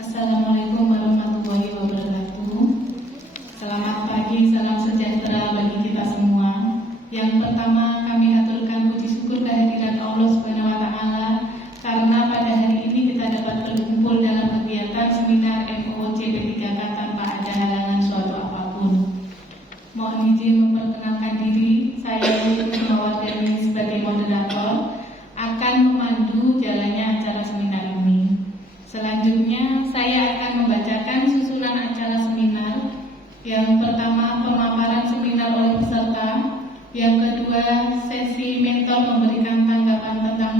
Assalamualaikum warahmatullahi wabarakatuh. Selamat pagi, salam sejahtera bagi kita semua. Yang pertama kami haturkan puji syukur kehadirat Allah Subhanahu wa taala karena pada hari ini kita dapat berkumpul dalam kegiatan seminar FOC P3K tanpa ada halangan suatu apapun. Mohon izin memperkenalkan diri, saya Lulu Mawardani sebagai moderator akan memandu jalannya acara seminar ini. Selanjutnya saya akan membacakan susunan acara seminar. Yang pertama pemaparan seminar oleh peserta, yang kedua sesi mentor memberikan tanggapan tentang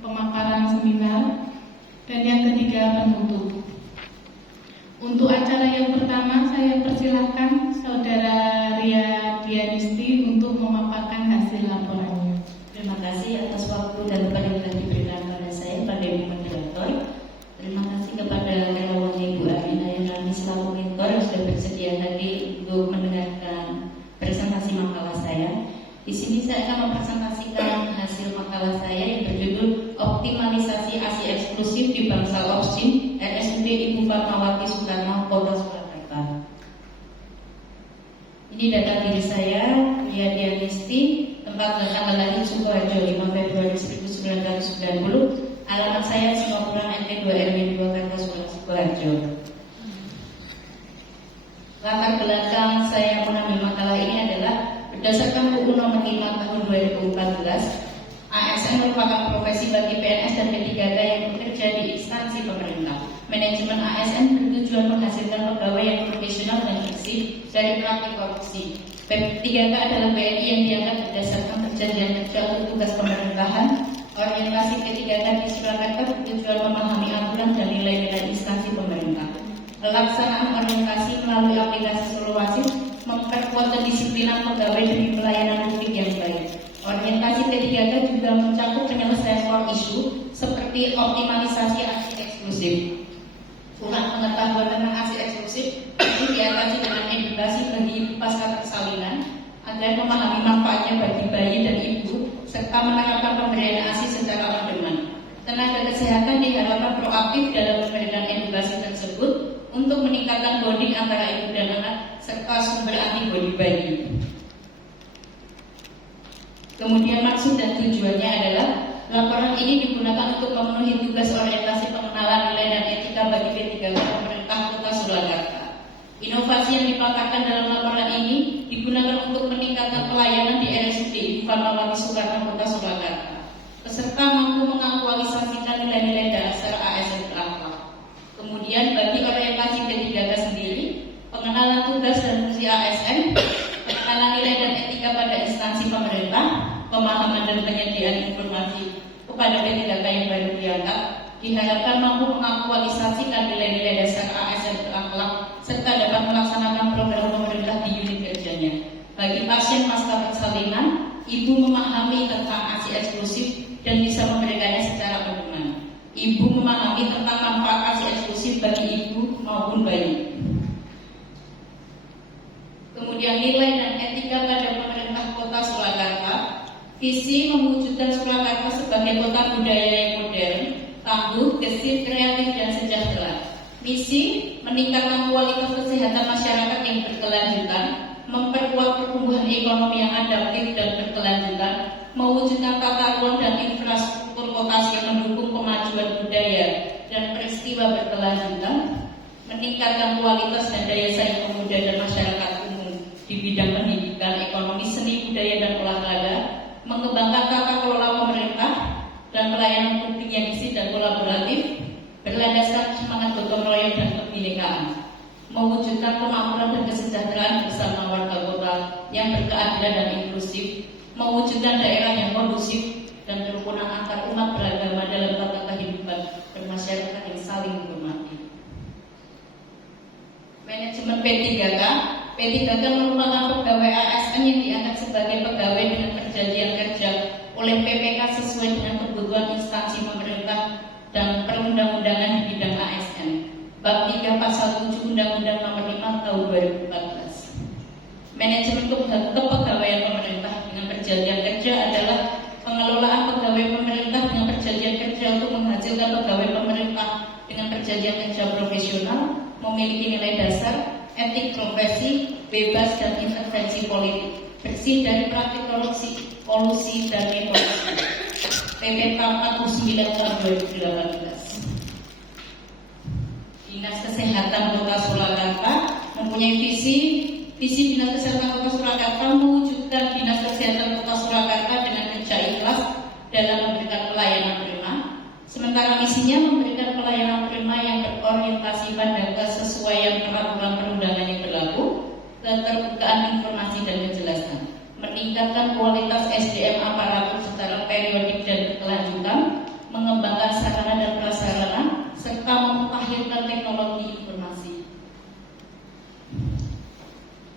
pemaparan seminar, dan yang ketiga penutup. Untuk acara yang pertama saya persilahkan Saudara Ria Dianisti untuk memaparkan hasil laporannya. Terima kasih atas waktu dan tempat yang telah diberikan kepada saya pada Ibu Moderator. Terima kasih kepada relawan Ibu Amina yang kami selaku mentor yang sudah bersedia hadir untuk mendengarkan presentasi makalah saya. Di sini saya akan mempresentasikan hasil makalah saya yang berjudul Optimalisasi ASI Eksklusif di Bangsal Opsin RSUD Ibu Fatmawati Soekarno Kota Surakarta. Ini data diri saya, Ria Dianisti, tempat dan tanggal lahir Sukoharjo 5 Februari 1990. Alamat saya Singapura NT 2 RW 2 Kartasura Sukoharjo. Latar belakang saya mengambil makalah ini adalah berdasarkan UU Nomor 5 Tahun 2014. ASN merupakan profesi bagi PNS dan P3K yang bekerja di instansi pemerintah. Manajemen ASN bertujuan menghasilkan pegawai yang profesional dan bersih dari praktik korupsi. P3K adalah BNI yang diangkat berdasarkan perjanjian kerja untuk tugas pemerintahan. Orientasi P3K di Surakarta bertujuan memahami aturan dan nilai-nilai instansi pemerintah. Pelaksanaan orientasi melalui aplikasi Solo Wajib memperkuat kedisiplinan pegawai demi pelayanan publik yang baik. Orientasi P3K juga mencakup penyelesaian core isu seperti optimalisasi ASI eksklusif. Kurang pengetahuan tentang ASI eksklusif ini diatasi dengan edukasi bagi ibu pasca persalinan agar memahami manfaatnya bagi bayi dan ibu serta menerapkan pemberian ASI secara on-demand. Tenaga kesehatan diharapkan proaktif dalam memberikan edukasi tersebut untuk meningkatkan bonding antara ibu dan anak serta sumber antibodi bayi. Kemudian maksud dan tujuannya adalah laporan ini digunakan untuk memenuhi tugas orientasi pengenalan nilai dan etika bagi P3K pemerintah Kota Surakarta. Inovasi yang dipaparkan dalam laporan ini digunakan untuk meningkatkan pelayanan di RSUD Ibu Fatmawati Soekarno Kota Surakarta. Peserta mampu mengaktualisasikan nilai-nilai dasar ASN berakhlak. Kemudian bagi orientasi P3K sendiri, pengenalan tugas dan fungsi ASN, pengenalan nilai dan etika pada instansi pemerintah, pemahaman dan penyediaan informasi kepada P3K yang baru diangkat, diharapkan mampu mengaktualisasikan nilai-nilai dasar ASN berakhlak serta dapat melaksanakan program pemerintah di unit kerjanya. Bagi pasien pasca persalinan, ibu memahami tentang ASI eksklusif dan bisa memberikannya secara on-demand. Ibu memahami tentang manfaat ASI eksklusif bagi ibu maupun bayi. Kemudian nilai dan etika pada pemerintah Kota Surakarta. Visi mewujudkan Surakarta sebagai kota budaya yang modern, tangguh, gesit, kreatif, dan sejahtera. Misi meningkatkan kualitas kesehatan masyarakat yang berkelanjutan, memperkuat pertumbuhan ekonomi yang adaptif dan berkelanjutan, mewujudkan tata ruang dan infrastruktur kota yang mendukung kemajuan budaya dan peristiwa berkelanjutan, meningkatkan kualitas dan daya saing pemuda dan masyarakat umum di bidang pendidikan, ekonomi, seni, budaya, dan olahraga, mengembangkan tata kelola pemerintah dan pelayanan publik yang bersih dan kolaboratif, berlandaskan semangat gotong royong dan kebinekaan, mewujudkan kemakmuran dan kesejahteraan bersama warga kota yang berkeadilan dan inklusif, mewujudkan daerah yang kondusif dan kerukunan antar umat beragama dalam tata kehidupan bermasyarakat yang saling menghormati. Manajemen P3K merupakan pegawai ASN yang diangkat sebagai pegawai dengan perjanjian kerja oleh PPK sesuai dengan kebutuhan instansi pemerintah dan perundang-undangan di bidang ASN. Bab 3 Pasal 7 Undang-Undang Nomor 5 Tahun 2014. Manajemen kepegawaian pemerintah dengan perjanjian kerja adalah pengelolaan pegawai pemerintah dengan perjanjian kerja untuk menghasilkan pegawai pemerintah dengan perjanjian kerja profesional, memiliki nilai dasar, etik profesi, bebas dan intervensi politik, bersih dari praktik kolusi dan nepotisme. PP 49 tahun 2018. Dinas Kesehatan Kota Surakarta mempunyai visi Dinas Kesehatan Kota Surakarta mewujudkan Dinas Kesehatan Kota Surakarta dengan kerja ikhlas dalam memberikan pelayanan prima. Sementara misinya memberikan pelayanan prima yang berorientasi pada kesesuaian peraturan perundangan yang berlaku, keterbukaan informasi dan kejelasan, meningkatkan kualitas SDM aparatur secara periodik dan berkelanjutan, mengembangkan sarana dan prasarana, serta memutakhirkan teknologi informasi.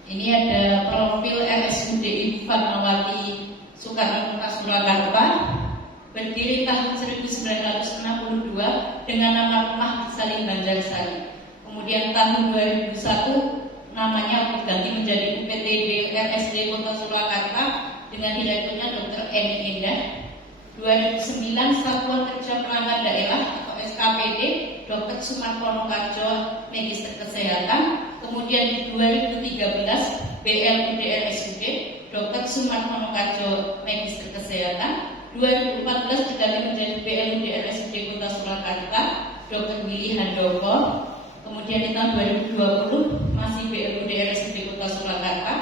Ini ada profil RSUD Ibu Fatmawati Soekarno-Hatta Surakarta, berdiri tahun 1962 dengan nama rumah di Saling Banjarsari. Kemudian tahun 2001 namanya berganti menjadi UPTD RSD Kota Surakarta dengan direkturnya Dr. Eni Indah. 2009 Satuan Kerja Perangkat Daerah atau SKPD Dr. Sumartono Karjo Magister Kesehatan. Kemudian di 2013 BLUD RSUD Dr. Sumartono Karjo Magister Kesehatan. 2014 diganti menjadi BLUD RSUD Kota Surakarta Dr. Willy Handoko. Kemudian di tahun 2020 masih BLUD RSUD Kota Surakarta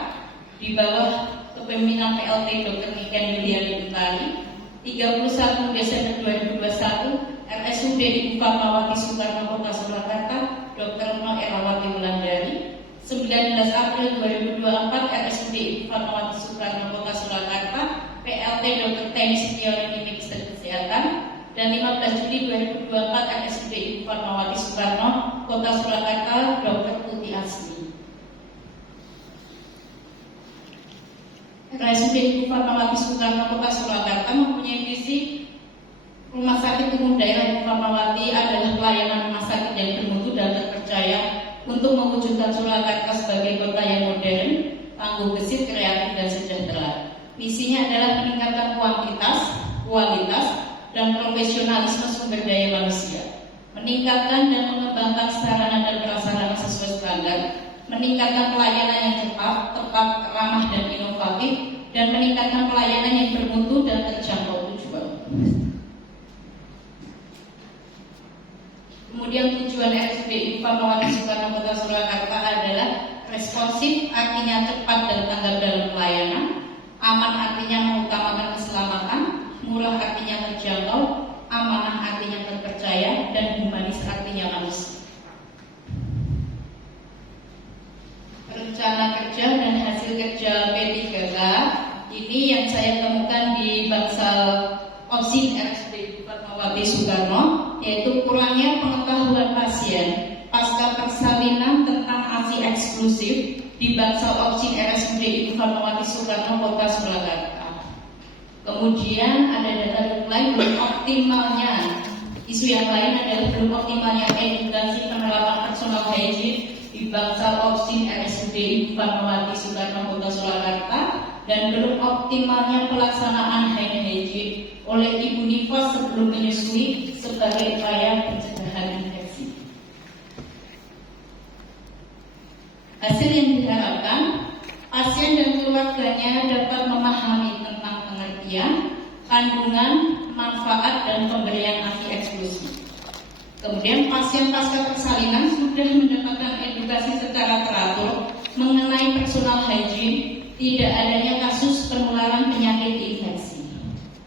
di bawah kepemimpinan PLT Dr. Niken Yuliani Utari. 31 Desember 2021 RSUD Ibu Fatmawati Soekarno Kota Surakarta Dr. No Erawati Wulandari. 19 April 2024 RSUD Ibu Fatmawati Soekarno Kota Surakarta PLT Dr. Teni Setiawan Magister Kesehatan. Dan 15 Juli 2024 RSUD Ibu Fatmawati Soekarno Kota Surakarta Dr. Tuti Asli. RSUD Ibu Fatmawati Soekarno Kota Surakarta mempunyai visi Rumah Sakit Umum Daerah Ibu Fatmawati adalah pelayanan rumah sakit yang bermutu dan terpercaya untuk mewujudkan Surakarta sebagai kota yang modern, tangguh gesit, kreatif dan sejahtera. Misinya adalah meningkatkan kuantitas, kualitas, dan profesionalisme sumber daya manusia, meningkatkan dan mengembangkan sarana dan prasarana sesuai standar, meningkatkan pelayanan yang cepat, tepat, ramah dan inovatif, dan meningkatkan pelayanan yang bermutu dan terjangkau tujuan. Kemudian tujuan RSUD Ibu Fatmawati Soekarno Kota Surakarta adalah responsif, artinya cepat dan tanggap dalam pelayanan, aman artinya mengutamakan keselamatan, murah artinya terjangkau, amanah artinya terpercaya, dan humanis artinya manusia. Rencana kerja dan hasil kerja P3K ini yang saya temukan di Bangsal Opsin RSUD Fatmawati Soekarno, yaitu kurangnya pengetahuan pasien pasca persalinan tentang ASI eksklusif di Bangsal Opsin RSUD Fatmawati Soekarno Kota Surakarta. Kemudian ada data lain belum optimalnya. Isu yang lain adalah belum optimalnya edukasi penerapan personal hygiene di Bangsal Opsin RSUD Fatmawati Soekarno Kota Surakarta dan belum optimalnya pelaksanaan hand hygiene oleh ibu nifas sebelum menyusui sebagai upaya pencegahan infeksi. Hasil yang diharapkan, pasien dan keluarganya dapat memahami tentang pengertian, kandungan, manfaat, dan pemberian ASI eksklusif. Kemudian pasien pasca persalinan sudah mendapatkan edukasi secara teratur mengenai personal hygiene, tidak adanya kasus penularan penyakit infeksi.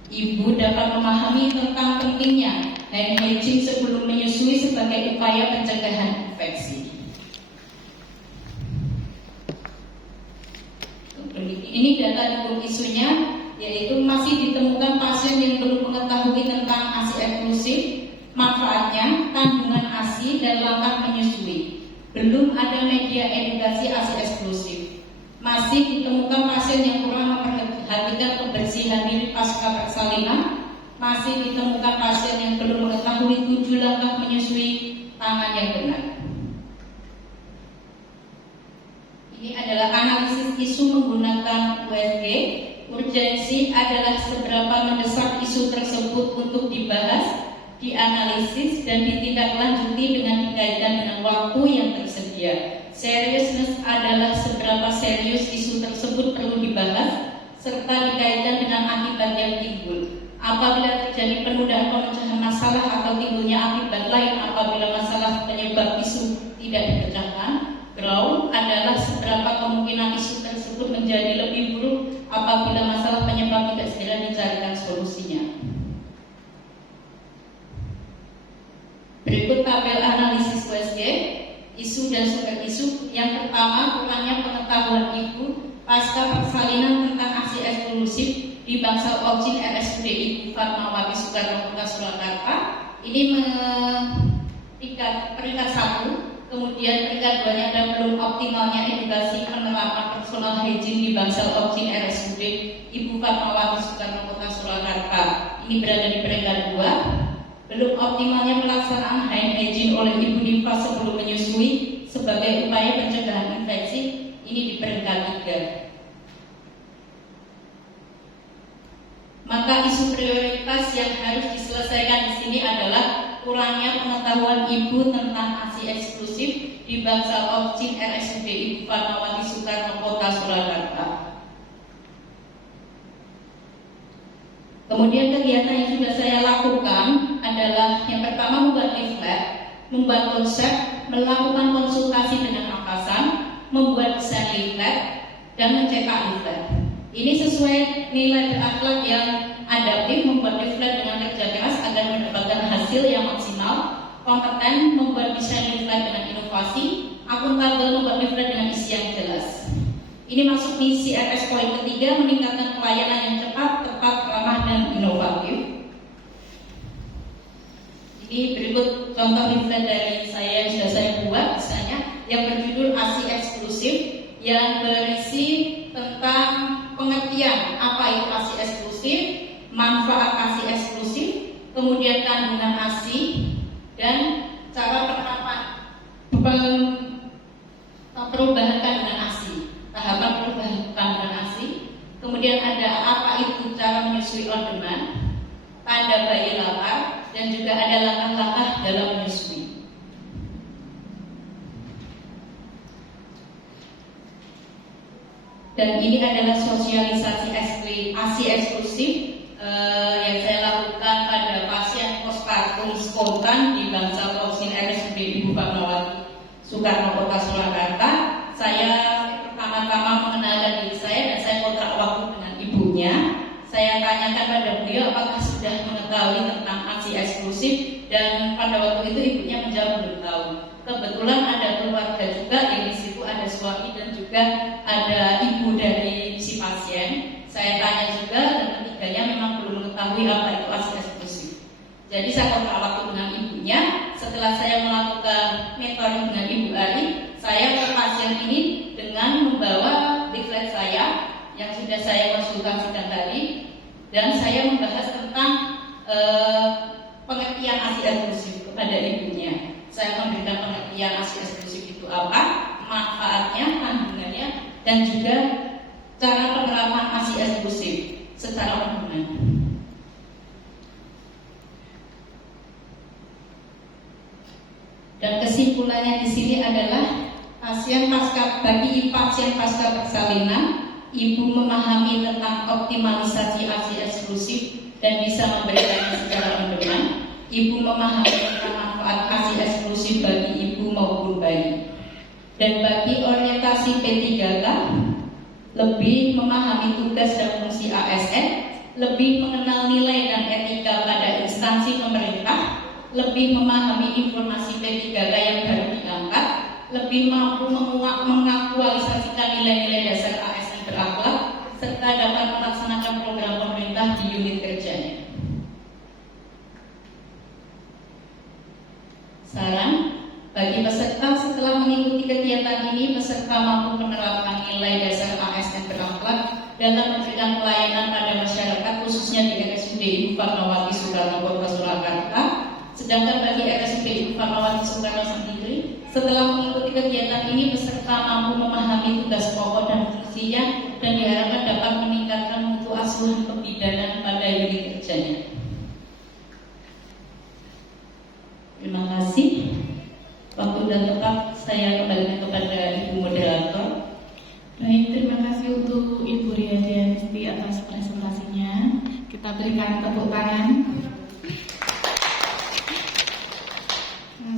Ibu dapat memahami tentang pentingnya hand hygiene sebelum menyusui sebagai upaya pencegahan infeksi. Ini data dukung isunya, yaitu masih ditemukan pasien yang belum mengetahui tentang ASI eksklusif, manfaatnya, kandungan ASI, dan langkah menyusui. Belum ada media edukasi ASI eksklusif. Masih ditemukan pasien yang kurang memperhatikan kebersihan diri pasca persalinan. Masih ditemukan pasien yang belum mengetahui 7 langkah menyusui tangan yang benar. Ini adalah analisis isu menggunakan USG. Urgensi adalah seberapa mendesak isu tersebut untuk dibahas, dianalisis dan ditindaklanjuti dengan dikaitkan dengan waktu yang tersedia. Seriousness adalah seberapa serius isu tersebut perlu dibahas serta dikaitkan dengan akibat yang timbul. Apabila terjadi penundaan pemecahan masalah atau timbulnya akibat lain apabila masalah penyebab isu tidak dipecahkan, ground adalah seberapa kemungkinan isu tersebut menjadi lebih buruk apabila masalah penyebab tidak segera dicarikan solusinya. Berikut tabel analisis USG, isu dan sumber isu. Yang pertama, kurangnya pengetahuan ibu pasca persalinan tentang aksi eksklusif di Bangsal Okcin RSUD Ibu Fatmawati Soekarno-Hatta Surakarta. Ini peringkat 1, kemudian peringkat 2-nya dan belum optimalnya edukasi penerapan personal hygiene di Bangsal Okcin RSUD Ibu Fatmawati Soekarno-Hatta Surakarta. Ini berada di peringkat 2. Belum optimalnya pelaksanaan hand hygiene oleh ibu nifas sebelum menyusui sebagai upaya pencegahan infeksi. Ini di peringkat 3. Maka isu prioritas yang harus diselesaikan di sini adalah kurangnya pengetahuan ibu tentang ASI eksklusif di Bangsal Okcin RSUD Ibu Fatmawati Soekarno-Hatta Surakarta. Kemudian kegiatan yang sudah saya lakukan adalah yang pertama membuat leaflet, membuat konsep, melakukan konsultasi dengan atasan, membuat desain leaflet, dan mencetak leaflet. Ini sesuai nilai berakhlak yang adaptif, membuat leaflet dengan kerja keras agar mendapatkan hasil yang maksimal, kompeten, membuat desain leaflet dengan inovasi, akuntabel, membuat leaflet dengan isi yang jelas. Ini masuk di CRS poin ketiga, meningkatkan pelayanan yang cepat, tepat, ramah, dan inovatif. Ini berikut contoh leaflet dari saya yang sudah saya buat, misalnya yang berjudul ASI eksklusif, yang berisi tentang pengertian apa itu ASI eksklusif, manfaat ASI eksklusif, kemudian kandungan ASI, dan cara penerapan perubahan kandungan ASI, tahapan perubahan kandungan ASI. Kemudian ada apa itu cara menyusui on demand, tanda bayi lapar, dan juga ada langkah-langkah dalam menyusui. Dan ini adalah sosialisasi ASI eksklusif yang saya lakukan pada pasien postpartum spontan di Bangsal Okcin RSUD Ibu Fatmawati Soekarno-Hatta Surakarta. Saya pertama-tama mengenalkan diri saya dan saya kontrak waktu dengan ibunya. Saya tanyakan pada beliau apakah sudah mengetahui tentang ASI eksklusif, dan pada waktu itu ibunya menjawab belum tahu. Kebetulan ada keluarga juga yang di situ, ada suami dan juga ada ibu dari si pasien. Saya tanya juga dan ketiganya memang belum mengetahui apa itu ASI eksklusif. Jadi saya kontrak waktu dengan ibunya. Setelah saya melakukan mentoring dengan Ibu Ari, saya ke pasien ini dengan membawa leaflet saya yang sudah saya konsultasikan tadi, dan saya membahas tentang pengertian ASI eksklusif kepada ibunya. Saya memberikan pengertian ASI eksklusif itu apa, manfaatnya, kandungannya, dan juga cara penerapan ASI eksklusif secara umum. Dan kesimpulannya di sini adalah bagi pasien pasca persalinan, ibu memahami tentang optimalisasi ASI eksklusif dan bisa memberikannya secara on demand. Ibu memahami tentang manfaat ASI eksklusif bagi ibu maupun bayi. Dan bagi orientasi P3K, lebih memahami tugas dan fungsi ASN, lebih mengenal nilai dan etika pada instansi pemerintah, lebih memahami informasi P3K yang baru diangkat, lebih mampu mengaktualisasikan nilai-nilai dasar ASN berakhlak, serta dapat melaksanakan program pemerintah di unit kerjanya. Saran, bagi peserta setelah mengikuti kegiatan ini, peserta mampu menerapkan nilai dasar ASN berakhlak dalam memberikan pelayanan pada masyarakat, khususnya di RSUD Ibu Fatmawati Soekarno-Hatta Surakarta. Sedangkan bagi RSUD Ibu Fatmawati Soekarno sendiri, setelah mengikuti kegiatan ini, peserta mampu memahami tugas pokok dan fungsinya dan diharapkan dapat meningkatkan mutu asuhan kebidanan pada unit kerjanya. kasih. Waktu sudah tepat, saya kembalikan kepada Ibu Moderator. Baik, terima kasih untuk Ibu Ria Dianisti atas presentasinya. Kita berikan tepuk tangan.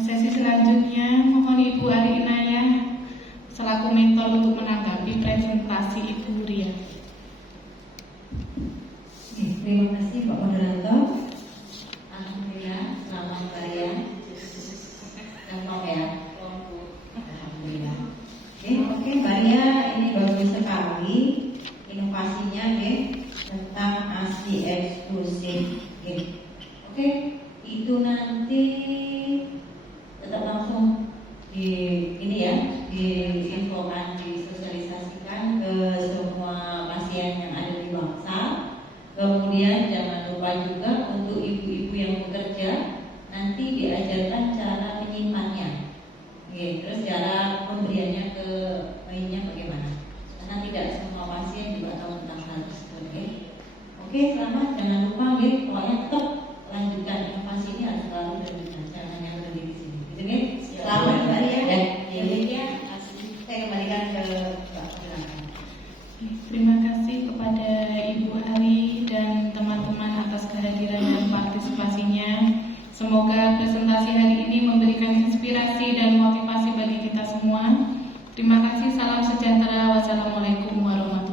Sesi selanjutnya, mohon Ibu Ari Inayah selaku mentor untuk menanggapi presentasi Ibu Ria. Terima kasih Pak Moderator. Alhamdulillah, selamat hari ya. Gampang ya. Alhamdulillah. Oke, Mbak Ria, ini bagus sekali inovasinya tentang ASI eksklusif. Oke, itu nanti tetap langsung diinfokan, disosialisasikan ke semua pasien yang ada di Bangsa. Kemudian jangan lupa juga untuk ibu-ibu yang bekerja nanti diajarkan cara menyimpannya, terus cara pemberiannya ke bayinya bagaimana, karena tidak semua pasien juga tahu tentang hal tersebut. Oke, selamat. Jangan lupa pokoknya tetap lanjutkan inovasi ini harus selalu berlanjut, jangan yang berhenti di sini. Selamat Mbak Ria. Saya kembalikan ke Pak Silakan. Terima kasih kepada Ibu Ari dan teman-teman atas kehadiran dan partisipasinya. Semoga presentasi hari ini memberikan inspirasi dan motivasi bagi kita semua. Terima kasih, salam sejahtera. Wassalamualaikum warahmatullahi wabarakatuh.